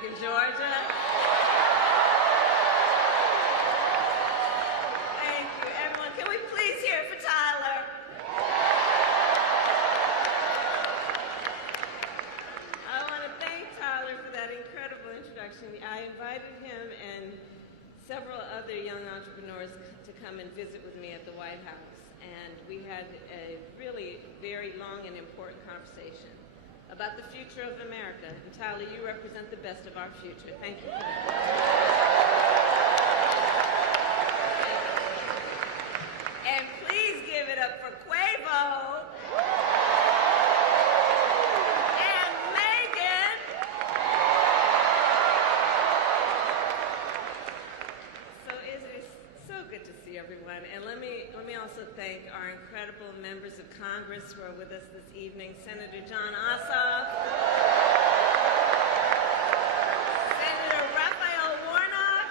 back in Georgia. Thank you, everyone. Can we please hear it for Tyler? I want to thank Tyler for that incredible introduction. I invited him and several other young entrepreneurs to come and visit with me at the White House. And we had a really very long and important conversation about the future of America. And Tyler, you represent the best of our future. Thank you for that. And please give it up for Quavo and Megan. So it is so good to see everyone. And let me also thank our incredible members of Congress who are with us this evening. Senator John Ossoff, Senator Raphael Warnock,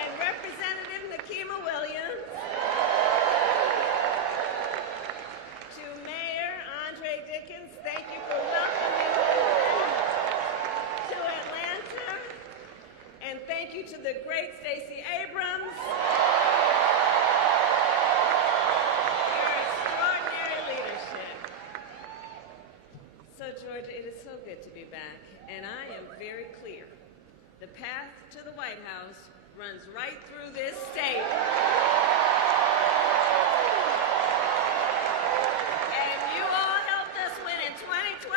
and Representative Nikema Williams, to Mayor Andre Dickens, thank you for welcoming to Atlanta, and thank you to the great Stacey Abrams. Georgia, it is so good to be back, and I am very clear. The path to the White House runs right through this state. And you all helped us win in 2020,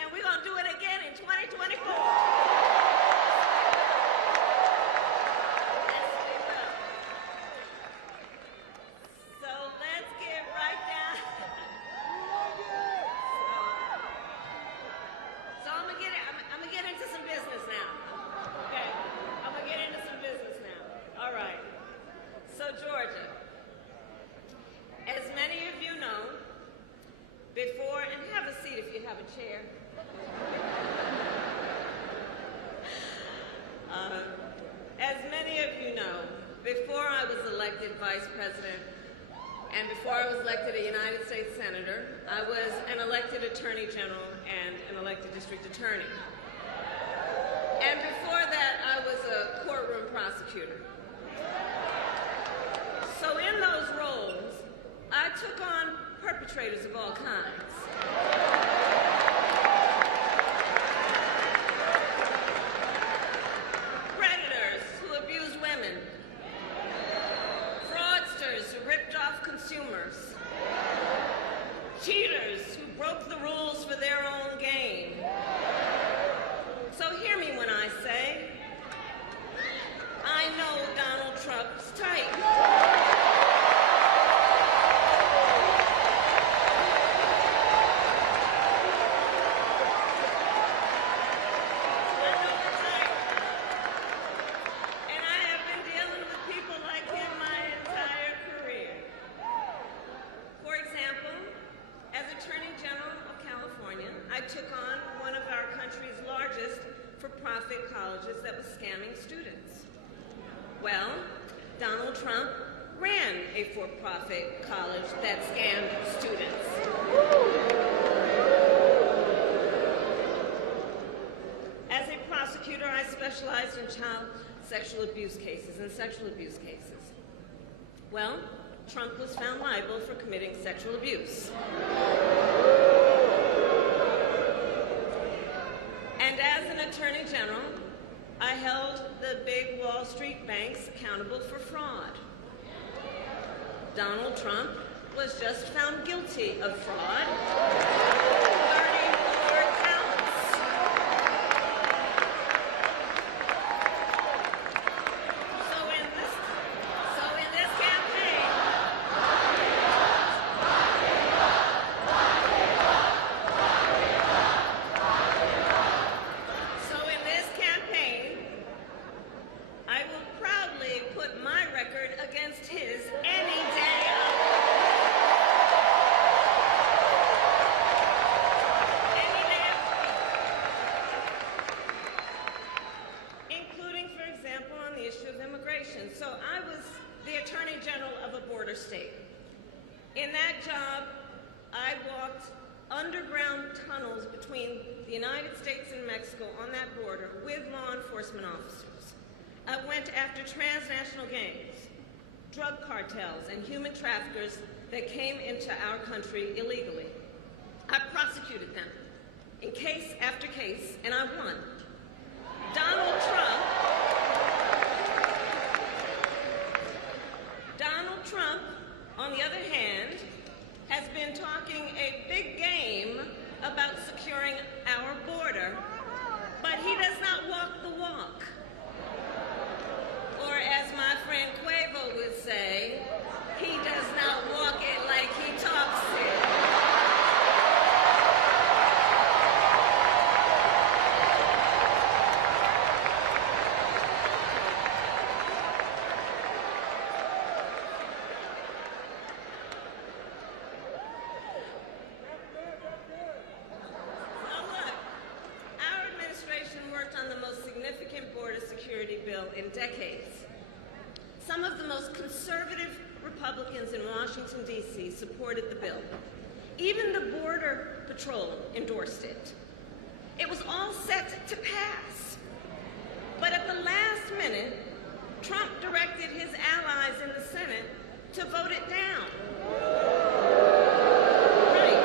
and we're going to do it again in 2024. Georgia, as many of you know, before, and have a seat if you have a chair. As many of you know, before I was elected vice president and before I was elected a United States senator, I was an elected attorney general and an elected district attorney. And before that, I was a courtroom prosecutor. So in those roles, I took on perpetrators of all kinds. Predators who abused women. Fraudsters who ripped off consumers. Cheaters who broke the rules for their own gain. So hear me when I say, I know Donald Trump's type. I took on one of our country's largest for-profit colleges that was scamming students. Well, Donald Trump ran a for-profit college that scammed students. As a prosecutor, I specialized in child sexual abuse cases and sexual abuse cases. Well, Trump was found liable for committing sexual abuse. And as an attorney general, I held the big Wall Street banks accountable for fraud. Donald Trump was just found guilty of fraud, 34 counts. So in this campaign, I will proudly put my record against his any day of including, for example, on the issue of immigration. So I was the Attorney General of a border state. In that job, I walked underground tunnels between the United States and Mexico on that border with law enforcement officers. I went after transnational gangs, drug cartels, and human traffickers that came into our country illegally. I prosecuted them in case after case, and I won. Donald Trump, on the other hand, has been talking a big game about securing our border, but he does not walk the walk. Or as my friend Quavo would say, he does not walk it like he talks it. In decades. Some of the most conservative Republicans in Washington, D.C. supported the bill. Even the Border Patrol endorsed it. It was all set to pass. But at the last minute, Trump directed his allies in the Senate to vote it down. Right.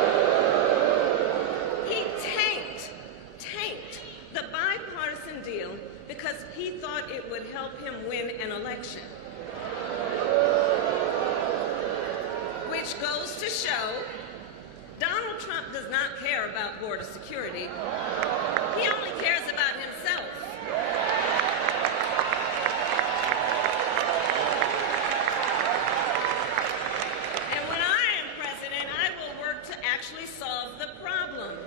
He tanked the bipartisan deal because he thought it would help him win an election. Which goes to show Donald Trump does not care about border security. He only cares about himself. And when I am president, I will work to actually solve the problem.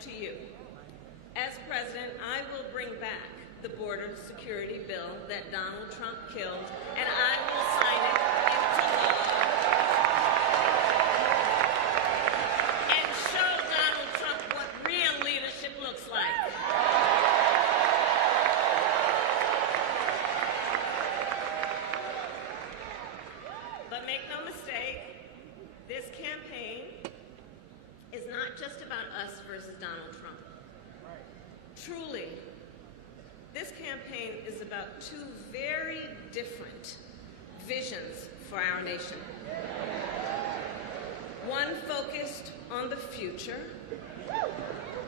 To you. As president, I will bring back the border security bill that Donald Trump killed, and I will sign it into law and show Donald Trump what real leadership looks like. But make no mistake, this campaign is not just about us versus Donald Trump. Truly, this campaign is about two very different visions for our nation. One focused on the future,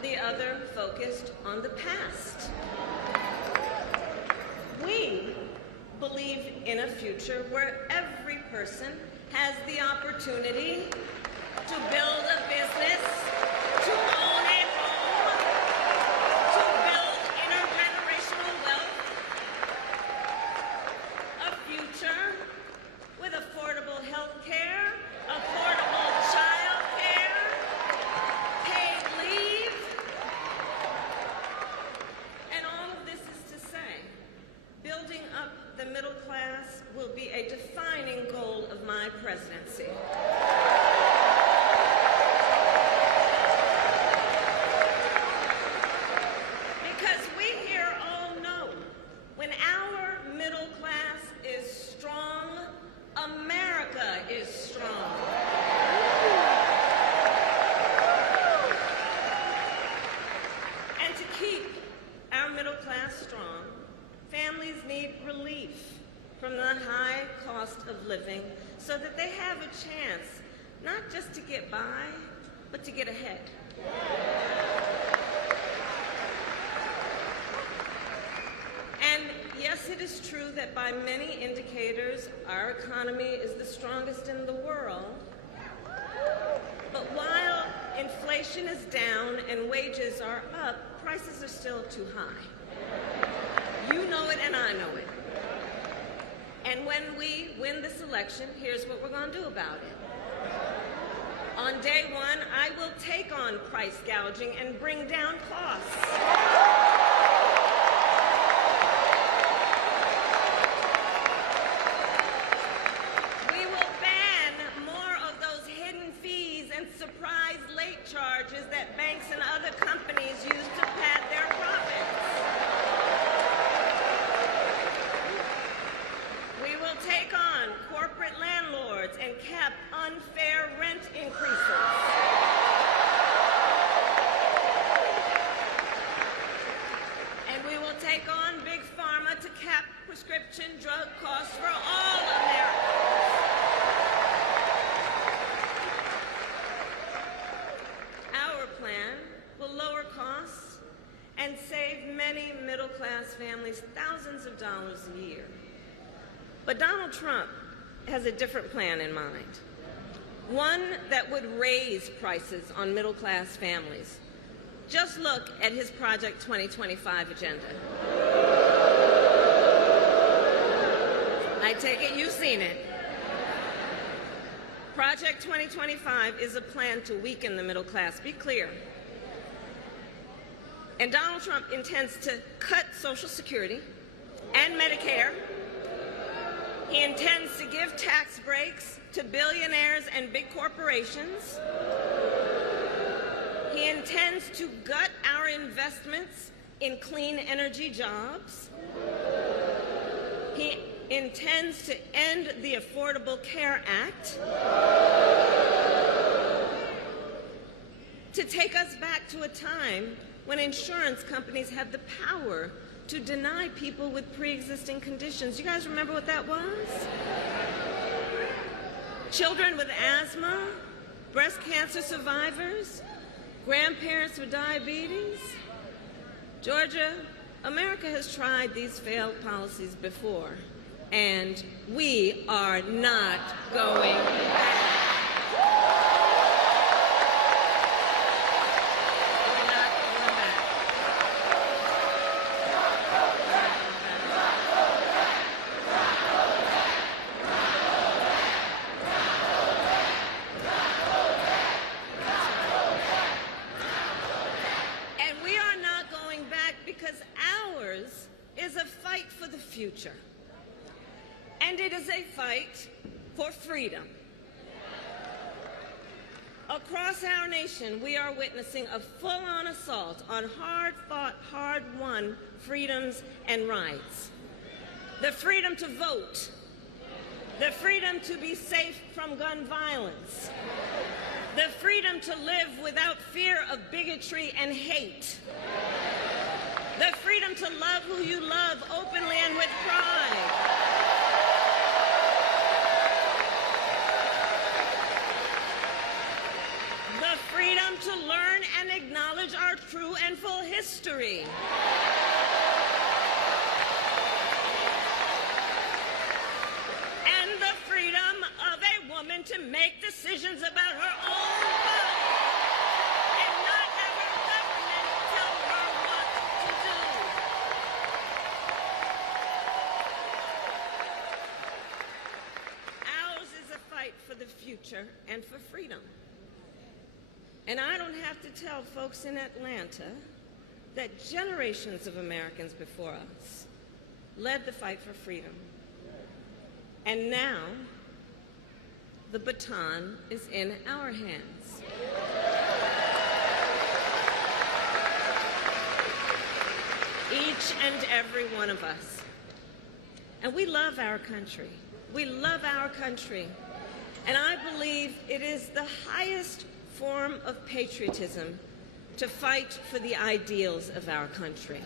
the other focused on the past. We believe in a future where every person has the opportunity to build a business, to own a home, to build intergenerational wealth, a future with affordable health care, affordable child care, paid leave. And all of this is to say, building up the middle class will be a defining goal of my presidency. America is strong. And to keep our middle class strong, families need relief from the high cost of living so that they have a chance not just to get by, but to get ahead. And yes, it is true that by many indicators, our economy is the strongest in the world. But while inflation is down and wages are up, prices are still too high. You know it and I know it. And when we win this election, here's what we're going to do about it. On day one, I will take on price gouging and bring down costs. We will ban more of those hidden fees and surprise late charges that banks and other companies use to pad their profits. middle-class families thousands of dollars a year. But Donald Trump has a different plan in mind, one that would raise prices on middle-class families. Just look at his Project 2025 agenda. I take it you've seen it. Project 2025 is a plan to weaken the middle class. Be clear. And Donald Trump intends to cut Social Security and Medicare. He intends to give tax breaks to billionaires and big corporations. He intends to gut our investments in clean energy jobs. He intends to end the Affordable Care Act, to take us back to a time when insurance companies had the power to deny people with pre-existing conditions. You guys remember what that was? Children with asthma, breast cancer survivors, grandparents with diabetes. Georgia, America has tried these failed policies before, and we are not going back. We're not going back. And we are not going back because ours is a fight for the future. And it is a fight for freedom. Across our nation, we are witnessing a full-on assault on hard-fought, hard-won freedoms and rights. The freedom to vote, the freedom to be safe from gun violence, the freedom to live without fear of bigotry and hate, the freedom to love who you love openly and with pride, freedom to learn and acknowledge our true and full history. And the freedom of a woman to make decisions about her own body and not have her government tell her what to do. Ours is a fight for the future and for freedom. And I don't have to tell folks in Atlanta that generations of Americans before us led the fight for freedom. And now, the baton is in our hands. Each and every one of us. And we love our country. We love our country. And I believe it is the highest form of patriotism to fight for the ideals of our country.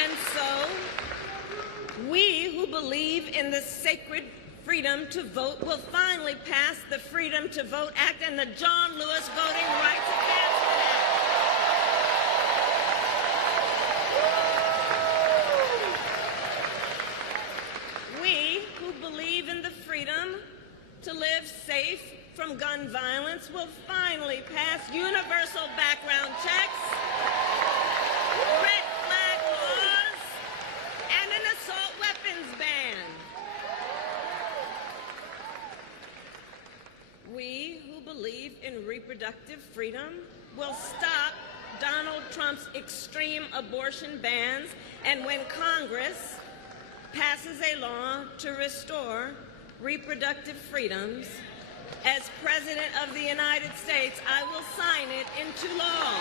And so, we who believe in the sacred freedom to vote will finally pass the Freedom to Vote Act and the John Lewis Voting Rights Advancement Act. Believe in the freedom to live safe from gun violence will finally pass universal background checks, red flag laws, and an assault weapons ban. We who believe in reproductive freedom will stop Donald Trump's extreme abortion bans, and when Congress passes a law to restore reproductive freedoms, as President of the United States, I will sign it into law.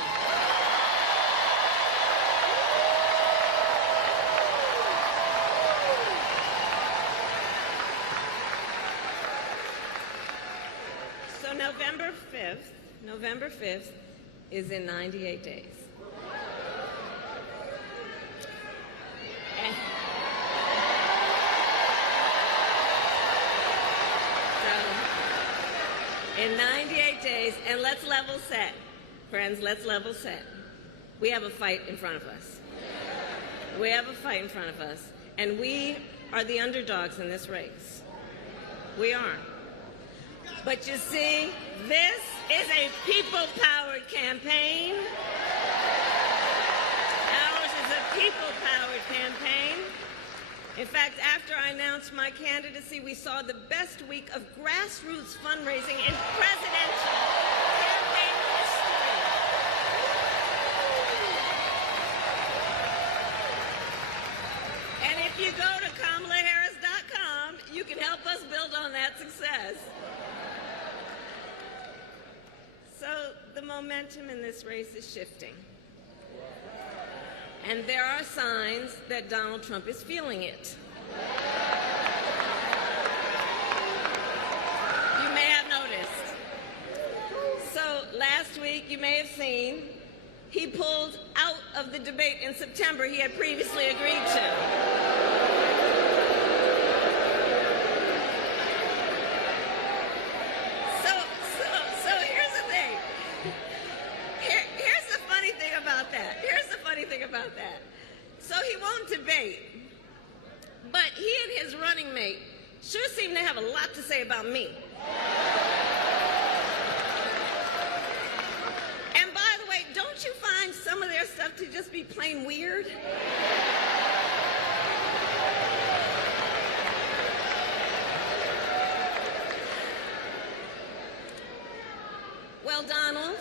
So November 5th is in 98 days. In 98 days, and let's level set. Friends, let's level set. We have a fight in front of us. We have a fight in front of us, and we are the underdogs in this race. We are. But you see, this is a people-powered campaign. Ours is a people-powered campaign. In fact, after I announced my candidacy, we saw the best week of grassroots fundraising in presidential campaign history. And if you go to KamalaHarris.com, you can help us build on that success. So the momentum in this race is shifting. And there are signs that Donald Trump is feeling it. You may have noticed. So last week, you may have seen, he pulled out of the debate in September he had previously agreed to. So here's the thing. Here's the funny thing about that. So he won't debate, but he and his running mate sure seem to have a lot to say about me. And by the way, don't you find some of their stuff to just be plain weird? Well, Donald,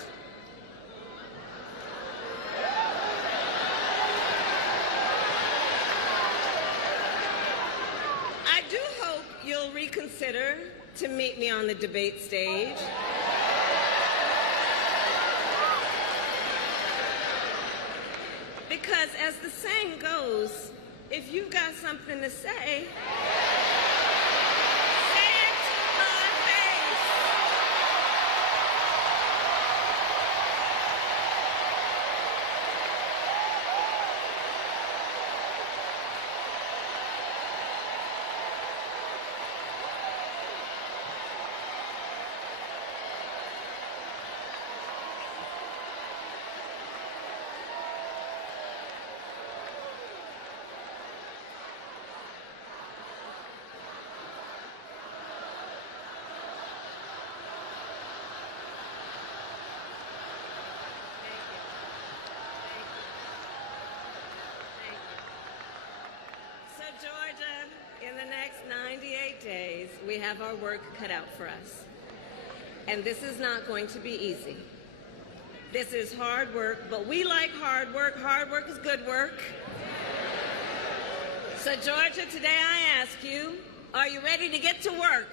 I do hope you'll reconsider to meet me on the debate stage. Because as the saying goes, if you've got something to say, say it to my face. Georgia, in the next 98 days, we have our work cut out for us. And this is not going to be easy. This is hard work, but we like hard work. Hard work is good work. So, Georgia, today I ask you, are you ready to get to work?